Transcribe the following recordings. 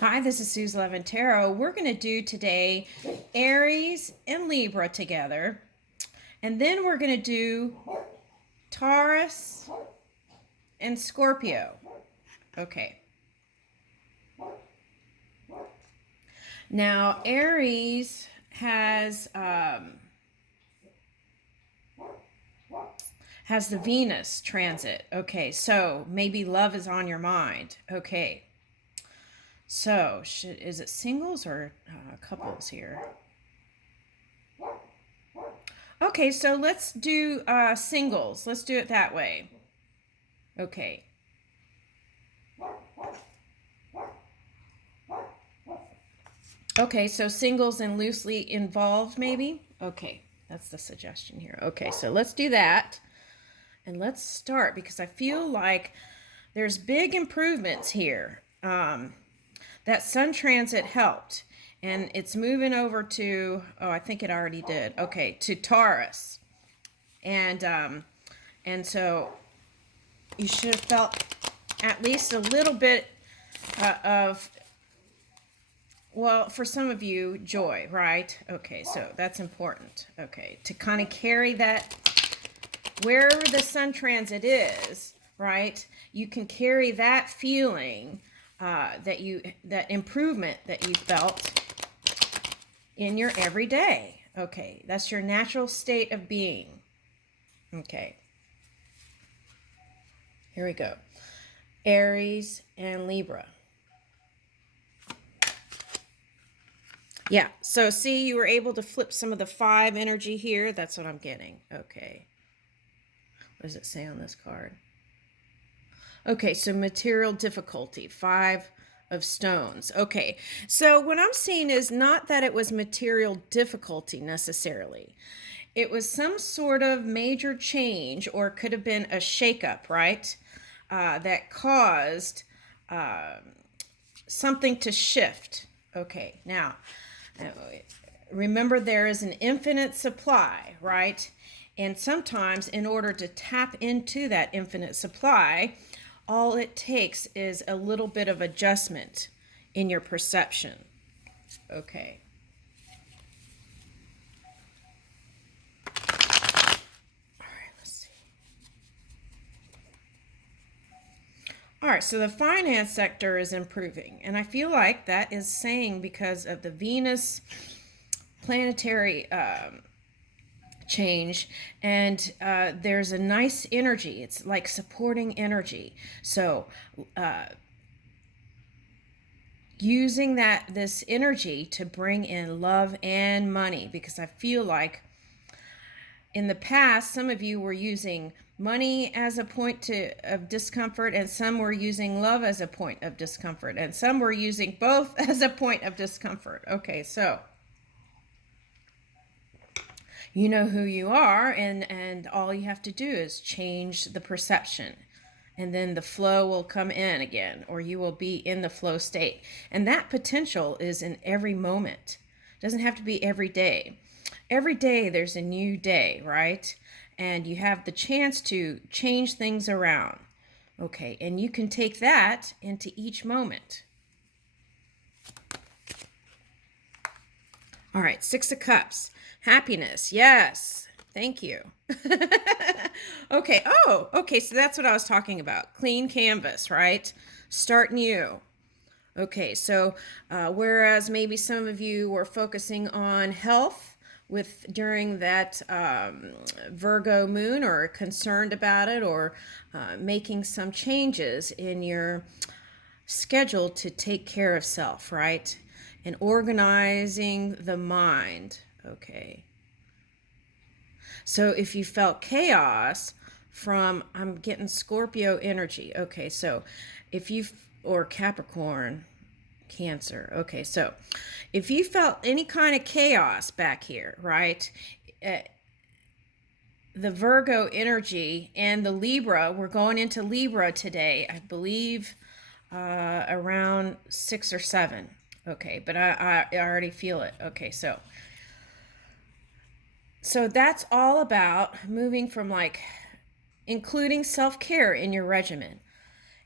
Hi, this is Suze Levin Tarot. We're going to do today Aries and Libra together. And then we're going to do Taurus and Scorpio. Okay. Now, Aries has the Venus transit. Okay, so maybe love is on your mind. Okay. So, is it singles or couples here? Okay, so let's do singles. Let's do it that way. Okay. Okay, so singles and loosely involved, maybe? Okay, that's the suggestion here. Okay, so let's do that. And let's start because I feel like there's big improvements here. That Sun transit helped. And it's moving over to, oh, I think it already did. Okay, to Taurus. And so you should have felt at least a little bit of, well, for some of you, joy, right? Okay, so that's important. Okay, to kind of carry that, wherever the Sun transit is, right? You can carry that feeling, that improvement that you felt in your everyday. Okay, that's your natural state of being. Okay. Here we go. Aries and Libra. Yeah, so see, you were able to flip some of the 5 energy here. That's what I'm getting. Okay. What does it say on this card? Okay, so material difficulty, 5 of stones. Okay, so what I'm seeing is not that it was material difficulty necessarily. It was some sort of major change, or it could have been a shakeup, right? That caused something to shift. Okay, now, remember there is an infinite supply, right? And sometimes in order to tap into that infinite supply, all it takes is a little bit of adjustment in your perception. Okay. All right, let's see. All right, so the finance sector is improving. And I feel like that is saying because of the Venus planetary change, and there's a nice energy. It's like supporting energy. So using this energy to bring in love and money, because I feel like in the past some of you were using money as a point of discomfort, and some were using love as a point of discomfort, and some were using both as a point of discomfort. Okay, so you know who you are, and all you have to do is change the perception, and then the flow will come in again, or you will be in the flow state. And that potential is in every moment. It doesn't have to be every day. Every day there's a new day, right? And you have the chance to change things around. Okay, and you can take that into each moment. All right, 6 of Cups. Happiness. Yes. Thank you. Okay. Oh, okay. So that's what I was talking about. Clean canvas, right? Start new. Okay. So whereas maybe some of you were focusing on health during that Virgo moon, or concerned about it, or making some changes in your schedule to take care of self, right? And organizing the mind. Okay. So if you felt chaos I'm getting Scorpio energy. Okay, so or Capricorn, Cancer. Okay, so if you felt any kind of chaos back here, right? The Virgo energy and the Libra, we're going into Libra today, I believe around 6 or 7. Okay, but I already feel it. Okay, so that's all about moving from, like, including self-care in your regimen.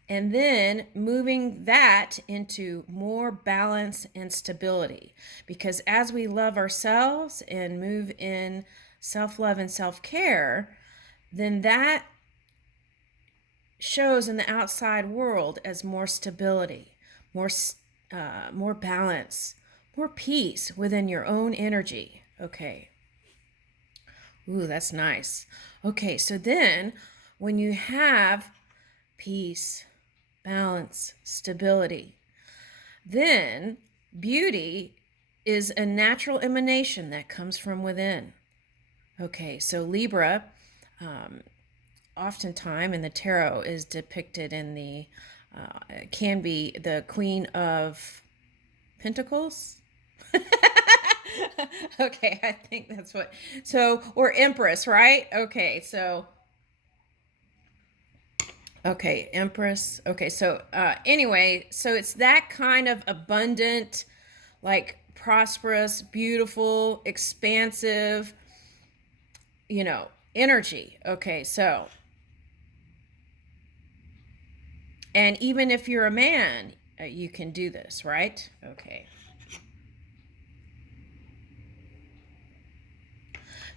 and then moving that into more balance and stability. Because as we love ourselves and move in self-love and self-care, then that shows in the outside world as more stability, more balance, more peace within your own energy. Okay. Ooh, that's nice. Okay, so then when you have peace, balance, stability, then beauty is a natural emanation that comes from within. Okay, so Libra, oftentimes in the tarot, is depicted in the, can be the Queen of Pentacles. Okay, I think that's what, so, or Empress, right? Okay, so, okay, Empress. Okay, so anyway, so it's that kind of abundant, like prosperous, beautiful, expansive, energy. Okay, so, and even if you're a man, you can do this, right? Okay.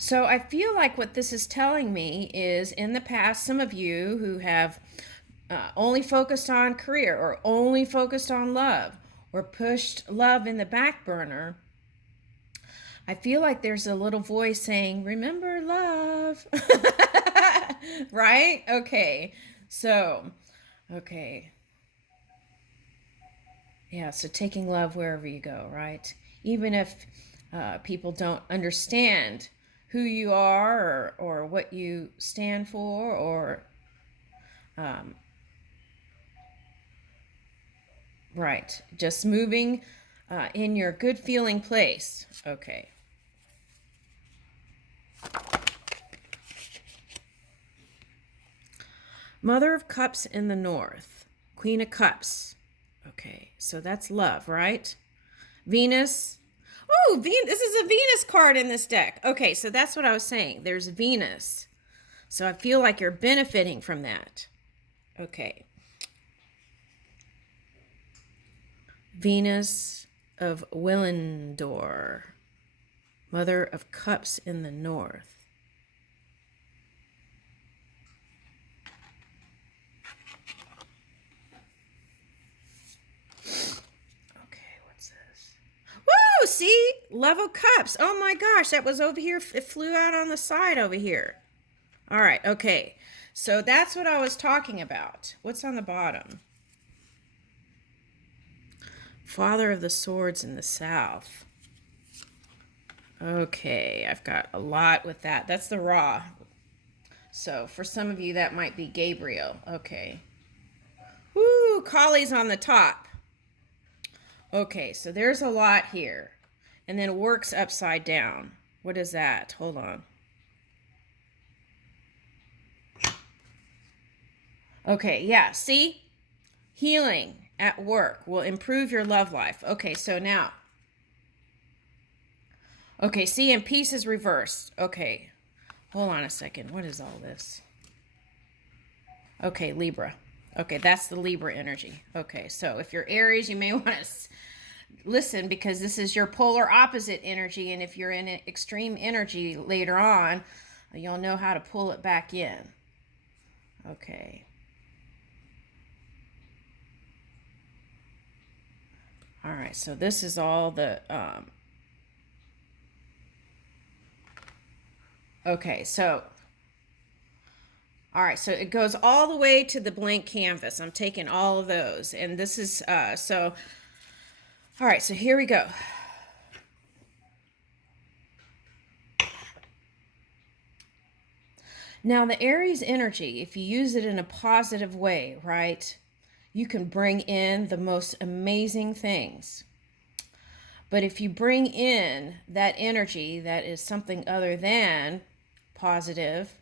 So I feel like what this is telling me is in the past, some of you who have only focused on career or only focused on love or pushed love in the back burner, I feel like there's a little voice saying, remember love. Right? Okay. So, okay. Yeah, so taking love wherever you go, right? Even if people don't understand who you are or what you stand for or um, right, just moving in your good feeling place. Okay. Mother of Cups in the North, Queen of Cups. Okay, so that's love, right? Venus. Oh, this is a Venus card in this deck. Okay, so that's what I was saying. There's Venus. So I feel like you're benefiting from that. Okay. Venus of Willendor, Mother of Cups in the North. Okay, what's this? Woo! See? Love of Cups. Oh my gosh, that was over here. It flew out on the side over here. All right, okay. So that's what I was talking about. What's on the bottom? Father of the Swords in the South. Okay, I've got a lot with that. That's the raw. So for some of you, that might be Gabriel. Okay. Woo, Kali's on the top. Okay, so there's a lot here. And then works upside down. What is that? Hold on. Okay, yeah, see? Healing at work will improve your love life. Okay, so now. Okay, see, and peace is reversed. Okay, hold on a second. What is all this? Okay, Libra. Okay, that's the Libra energy. Okay, so if you're Aries, you may want to listen because this is your polar opposite energy. And if you're in extreme energy later on, you'll know how to pull it back in. Okay. All right, so this is all the... okay, so... all right, so it goes all the way to the blank canvas. I'm taking all of those. And this is... so... all right, so here we go. Now, the Aries energy, if you use it in a positive way, right, you can bring in the most amazing things. But if you bring in that energy that is something other than positive,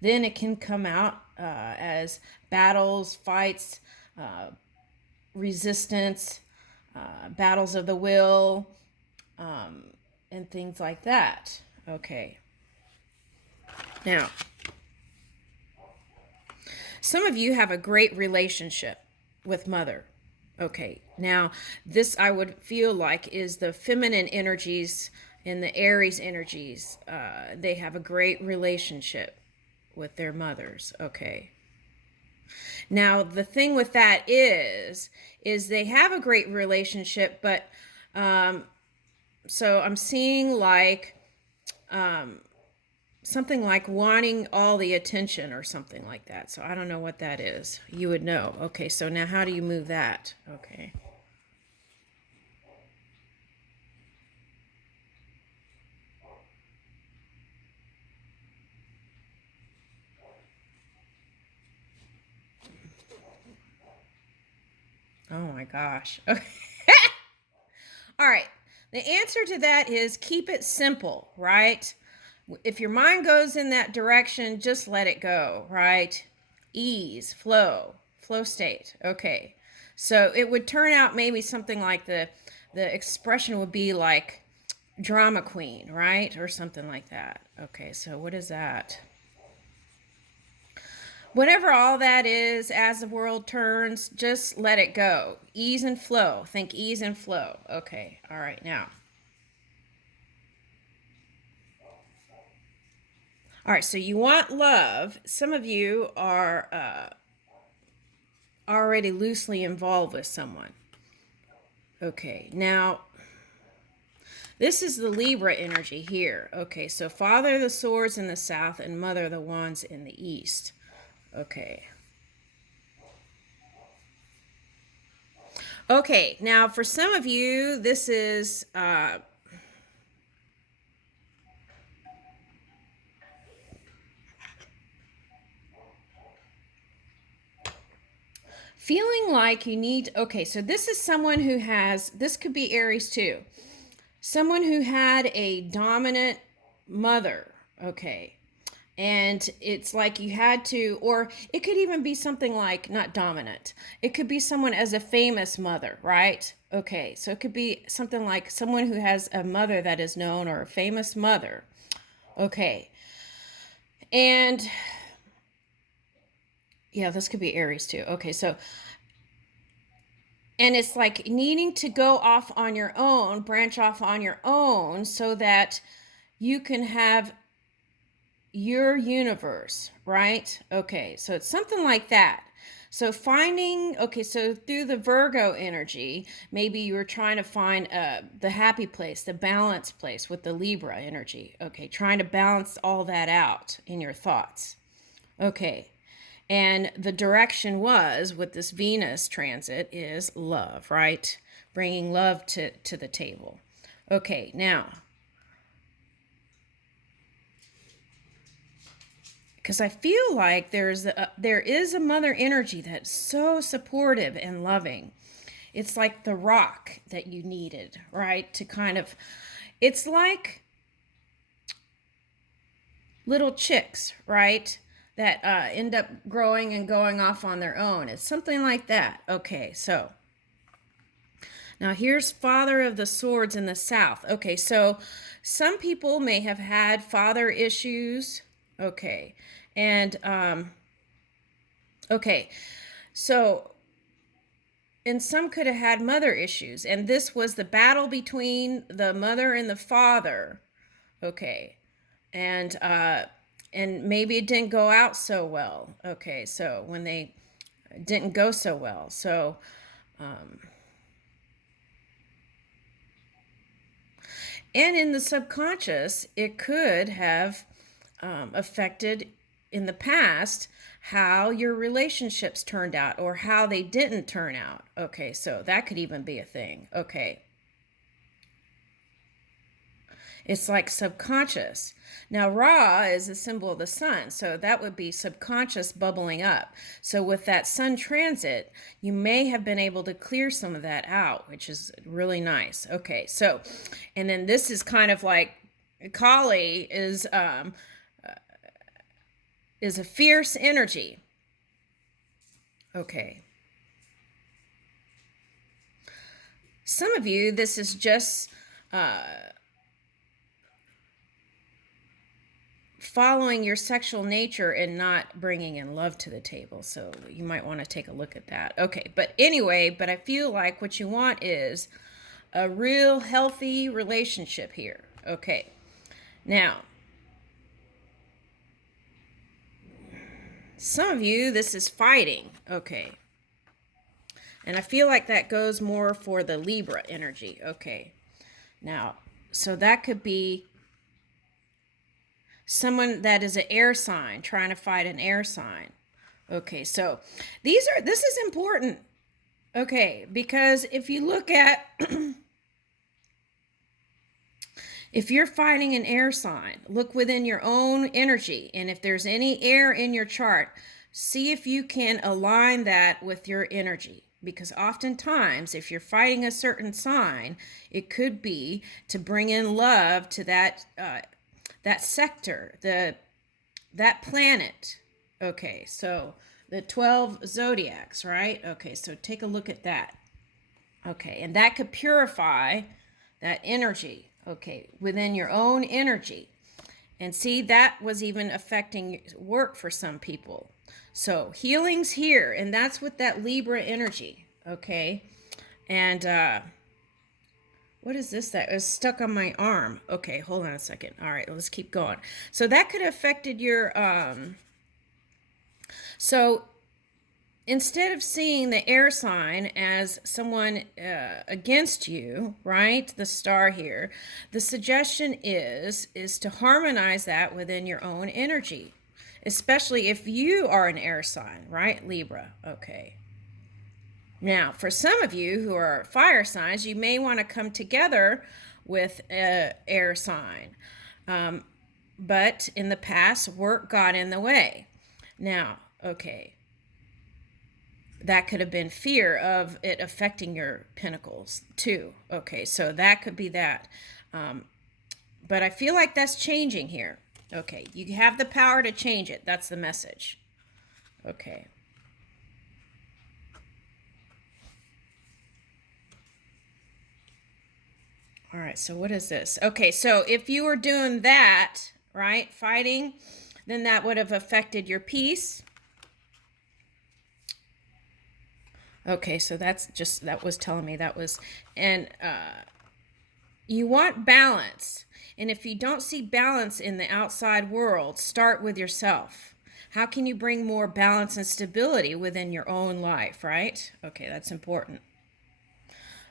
then it can come out as battles, fights, resistance, battles of the will, and things like that. Okay. Now, Some of you have a great relationship with mother. Okay, now this I would feel like is the feminine energies and the Aries energies. They have a great relationship with their mothers. Okay. Now the thing with that is they have a great relationship, but so I'm seeing like something like wanting all the attention or something like that. So I don't know what that is. You would know. Okay, so now how do you move that? Okay. Oh my gosh. Okay. All right. The answer to that is keep it simple, right? If your mind goes in that direction, just let it go, right? Ease, flow state. Okay. So it would turn out maybe something like the expression would be like drama queen, right? Or something like that. Okay, so what is that? Whatever all that is, as the world turns, just let it go. Ease and flow. Think ease and flow. Okay, all right, now. All right, so you want love. Some of you are already loosely involved with someone. Okay, now this is the Libra energy here. Okay, so Father of the Swords in the south and Mother of the Wands in the east. Okay. Okay, now for some of you, this is feeling like you need, okay, so this is someone who has, this could be Aries too, someone who had a dominant mother, okay, and it's like you had to, or it could even be something like not dominant, it could be someone as a famous mother, right? Okay, so it could be something like someone who has a mother that is known or a famous mother. Okay, and yeah, this could be Aries too. Okay, so and it's like needing to go off on your own, branch off on your own so that you can have your universe, right? Okay, so it's something like that. So finding, okay, so through the Virgo energy, maybe you were trying to find the happy place, the balanced place with the Libra energy. Okay, trying to balance all that out in your thoughts. Okay, and the direction was with this Venus transit is love, right? Bringing love to the table. Okay, now, because I feel like there is a mother energy that's so supportive and loving. It's like the rock that you needed, right? To kind of, it's like little chicks, right? That end up growing and going off on their own. It's something like that. Okay, so now here's Father of the Swords in the south. Okay, so some people may have had father issues. Okay, and okay, so and some could have had mother issues, and this was the battle between the mother and the father. Okay, and maybe it didn't go out so well. Okay, so when they didn't go so well, so and in the subconscious, it could have affected in the past how your relationships turned out or how they didn't turn out. Okay, so that could even be a thing. Okay. It's like subconscious. Now, Ra is a symbol of the sun, so that would be subconscious bubbling up. So, with that sun transit, you may have been able to clear some of that out, which is really nice. Okay, so, and then this is kind of like Kali is a fierce energy. Okay. Some of you, this is just following your sexual nature and not bringing in love to the table. So you might want to take a look at that. Okay, but anyway, but I feel like what you want is a real healthy relationship here. Okay, now, some of you, this is fighting. Okay, and I feel like that goes more for the Libra energy. Okay, now, so that could be someone that is an air sign trying to fight an air sign. Okay, so this is important. Okay, because if you look at if you're fighting an air sign, look within your own energy, and if there's any air in your chart, see if you can align that with your energy. Because oftentimes, if you're fighting a certain sign, it could be to bring in love to that sector, that planet. Okay, so the 12 zodiacs, right? Okay, so take a look at that. Okay, and that could purify that energy, okay, within your own energy. And see, that was even affecting work for some people. So healing's here, and that's with that Libra energy, okay? And what is this that is stuck on my arm? Okay, hold on a second. All right, let's keep going. So that could have affected your, so instead of seeing the air sign as someone against you, right, the star here, the suggestion is to harmonize that within your own energy, especially if you are an air sign, right, Libra. Okay. Now, for some of you who are fire signs, you may want to come together with an air sign. But in the past, work got in the way. Now, okay, that could have been fear of it affecting your pinnacles too. Okay, so that could be that. But I feel like that's changing here. Okay, you have the power to change it. That's the message. Okay. All right, so what is this? Okay, so if you were doing that, right, fighting, then that would have affected your peace. Okay, so that's just, that was telling me that was, and you want balance. And if you don't see balance in the outside world, start with yourself. How can you bring more balance and stability within your own life, right? Okay, that's important.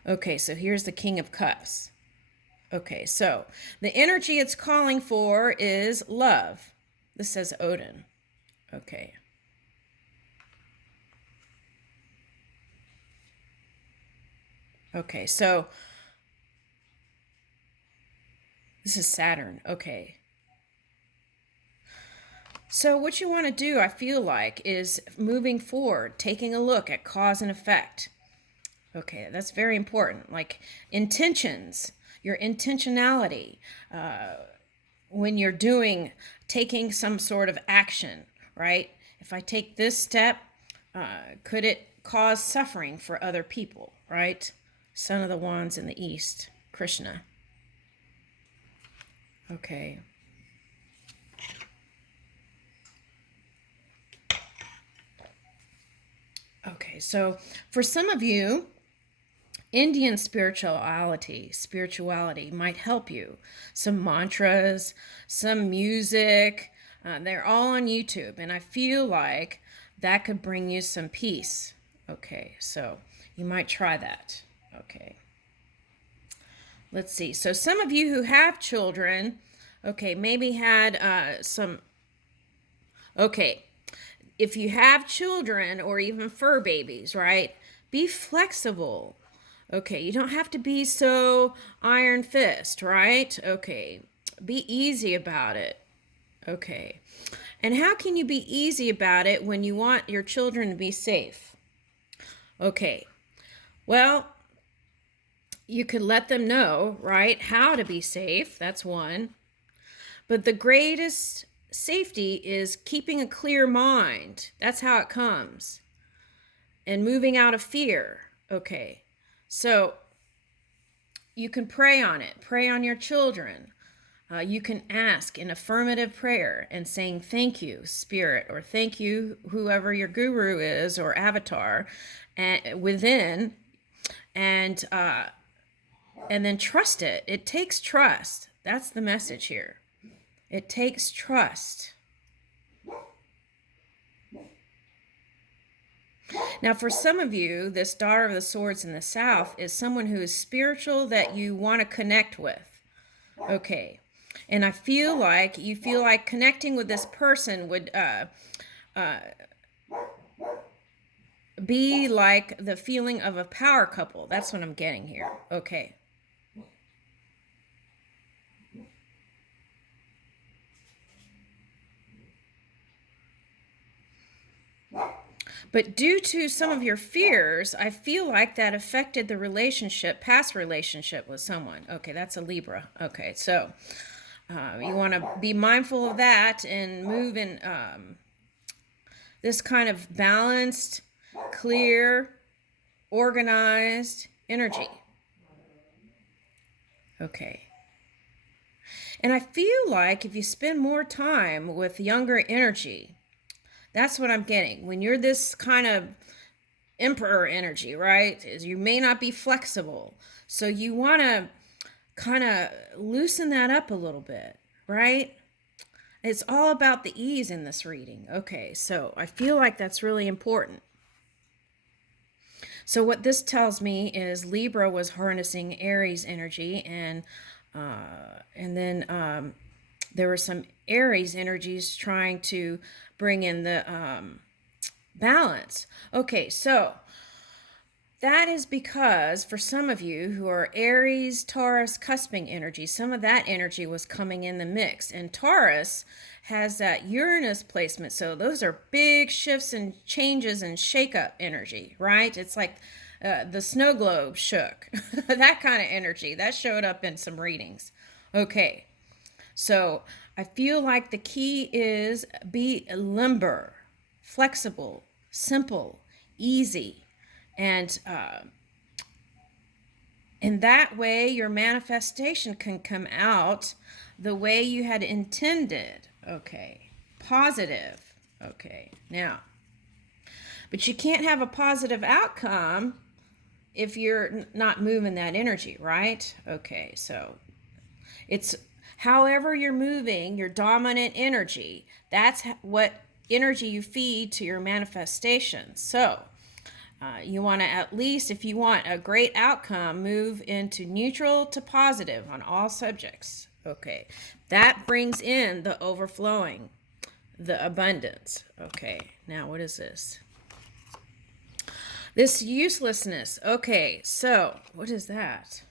Okay, so here's the King of Cups. Okay, so the energy it's calling for is love. This says Odin. Okay. Okay, so this is Saturn. Okay. So what you want to do, I feel like, is moving forward, taking a look at cause and effect. Okay, that's very important. Like intentions, your intentionality, when you're taking some sort of action, right? If I take this step, could it cause suffering for other people, right? Son of the Wands in the East, Krishna. Okay. Okay, so for some of you, Indian spirituality might help you. Some mantras, some music, they're all on YouTube, and I feel like that could bring you some peace. Okay, so you might try that. Okay. Let's see. So some of you who have children, okay, maybe had some, okay, if you have children or even fur babies, right, be flexible. Okay, you don't have to be so iron fist, right? Okay, be easy about it. Okay, and how can you be easy about it when you want your children to be safe? Okay, well, you could let them know, right, how to be safe. That's one. But the greatest safety is keeping a clear mind. That's how it comes. And moving out of fear. Okay. So you can pray on it. Pray on your children. You can ask in affirmative prayer and saying, thank you, spirit, or thank you, whoever your guru is or avatar within, and then trust it. It takes trust. That's the message here. It takes trust. Now, for some of you, this Daughter of the Swords in the South is someone who is spiritual that you want to connect with. Okay. And I feel like you feel like connecting with this person would be like the feeling of a power couple. That's what I'm getting here. Okay. But due to some of your fears, I feel like that affected the relationship, past relationship with someone. Okay, that's a Libra. Okay, so you want to be mindful of that and move in this kind of balanced, clear, organized energy. Okay. And I feel like if you spend more time with younger energy, that's what I'm getting. When you're this kind of emperor energy, right? Is you may not be flexible. So you want to kind of loosen that up a little bit, right? It's all about the ease in this reading. Okay, so I feel like that's really important. So what this tells me is Libra was harnessing Aries energy, and then there were some Aries energies trying to bring in the balance. Okay, so that is because for some of you who are Aries, Taurus, cusping energy, some of that energy was coming in the mix. And Taurus has that Uranus placement. So those are big shifts and changes and shake-up energy, right? It's like the snow globe shook. That kind of energy. That showed up in some readings. Okay, so I feel like the key is be limber, flexible, simple, easy, and in that way your manifestation can come out the way you had intended. Okay, positive. Okay, now, but you can't have a positive outcome if you're not moving that energy, right? Okay, so it's however you're moving your dominant energy, that's what energy you feed to your manifestation. So you want to, at least if you want a great outcome, move into neutral to positive on all subjects. Okay, that brings in the overflowing, the abundance. Okay, now what is this? This uselessness. Okay, so what is that?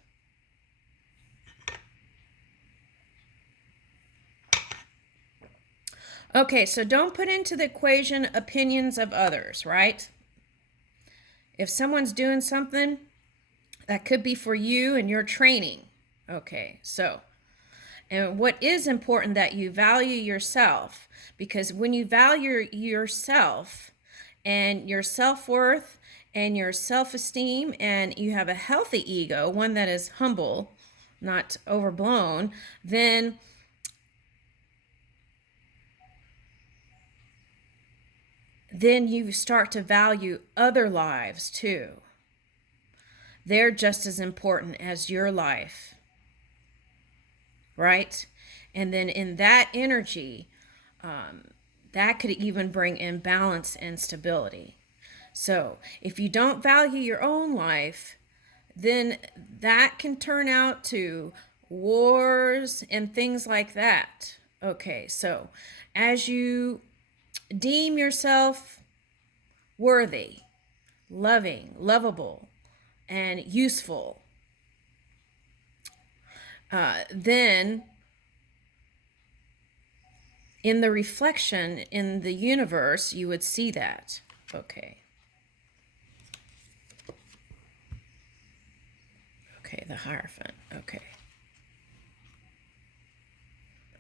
Okay, so don't put into the equation opinions of others, right? If someone's doing something, that could be for you and your training. Okay, so, and what is important that you value yourself, because when you value yourself and your self-worth and your self-esteem, and you have a healthy ego, one that is humble, not overblown, then you start to value other lives too. They're just as important as your life, right? And then in that energy, that could even bring in balance and stability. So if you don't value your own life, then that can turn out to wars and things like that. Okay, so as you deem yourself worthy, loving, lovable, and useful, then in the reflection in the universe, you would see that. Okay. Okay, the Hierophant. Okay.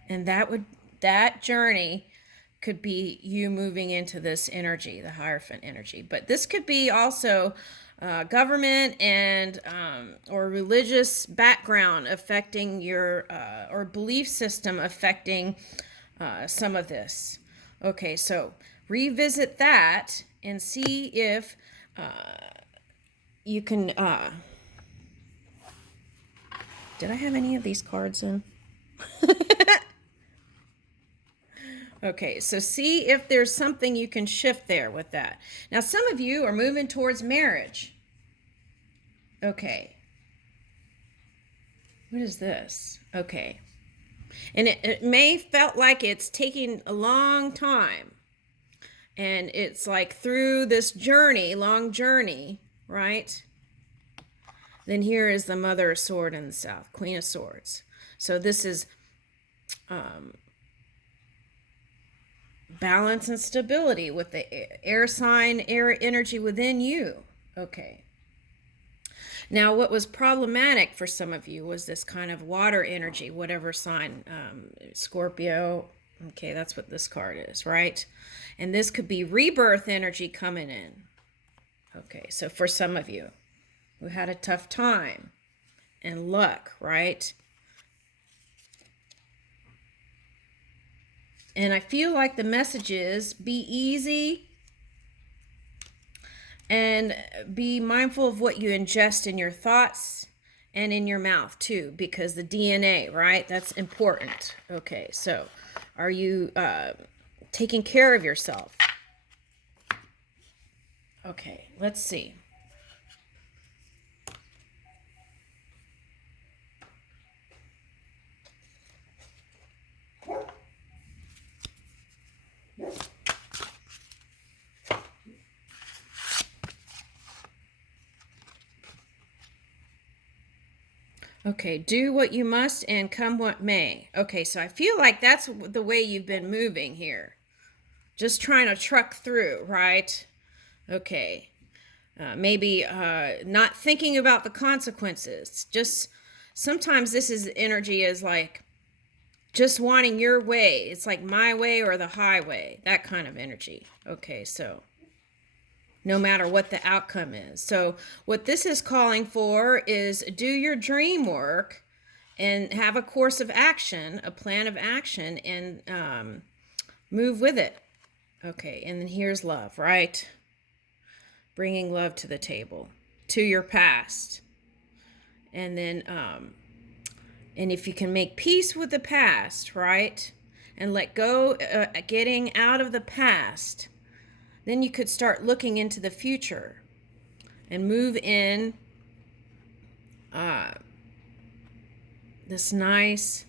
And that journey could be you moving into this energy, the Hierophant energy. But this could be also government and or religious background affecting your or belief system affecting some of this. Okay, so revisit that and see if you can. Did I have any of these cards in? Okay, so see if there's something you can shift there with that. Now, some of you are moving towards marriage. Okay. What is this? Okay. And it may felt like it's taking a long time. And it's like through this journey, long journey, right? Then here is the Mother of Swords in the South, Queen of Swords. So this is balance and stability with the air sign, air energy within you. Okay. Now, what was problematic for some of you was this kind of water energy, whatever sign, Scorpio. Okay, that's what this card is, right? And this could be rebirth energy coming in. Okay, so for some of you who had a tough time and luck, right? And I feel like the message is be easy and be mindful of what you ingest in your thoughts and in your mouth too, because the DNA, right? That's important. Okay, so are you taking care of yourself? Okay, let's see. Okay, do what you must and come what may. Okay, so I feel like that's the way you've been moving here. Just trying to truck through, right? Okay. Maybe not thinking about the consequences. Just sometimes this is energy is like just wanting your way. It's like my way or the highway, that kind of energy. Okay, so no matter what the outcome is. So what this is calling for is do your dream work and have a course of action, a plan of action, and move with it. Okay, and then here's love, right? Bringing love to the table, to your past. And then, and if you can make peace with the past, right? And let go, getting out of the past, then you could start looking into the future and move in this nice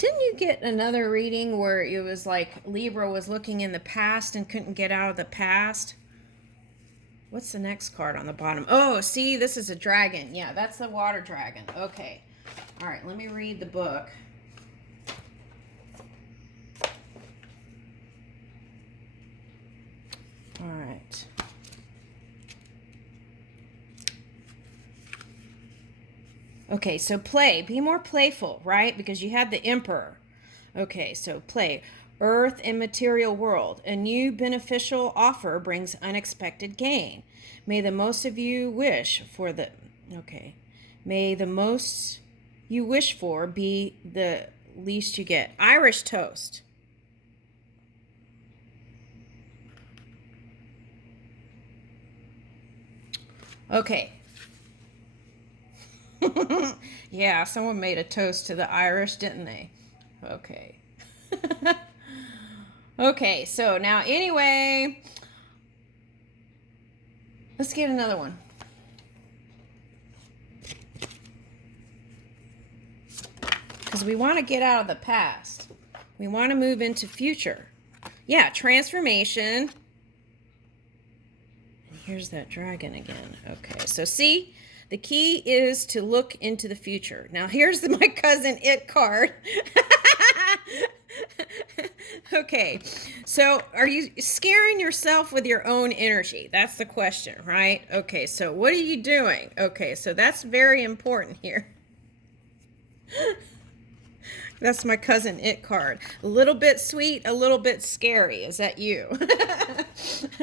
Didn't you get another reading where it was like Libra was looking in the past and couldn't get out of the past? What's the next card on the bottom? Oh, see, this is a dragon. Yeah, that's the water dragon. Okay. All right, let me read the book. All right. Okay, so play. Be more playful, right? Because you had the Emperor. Okay, so play. Earth and material world. A new beneficial offer brings unexpected gain. May the most of you wish for the... Okay. May the most you wish for be the least you get. Irish toast. Okay. Yeah, someone made a toast to the Irish, didn't they? Okay. Okay, so now anyway, let's get another one. Because we want to get out of the past. We want to move into future. Yeah, transformation. And here's that dragon again. Okay, so see? The key is to look into the future. Now, here's my cousin It card. Okay, so are you scaring yourself with your own energy? That's the question, right? Okay, so what are you doing? Okay, so that's very important here. That's my cousin It card. A little bit sweet, a little bit scary. Is that you?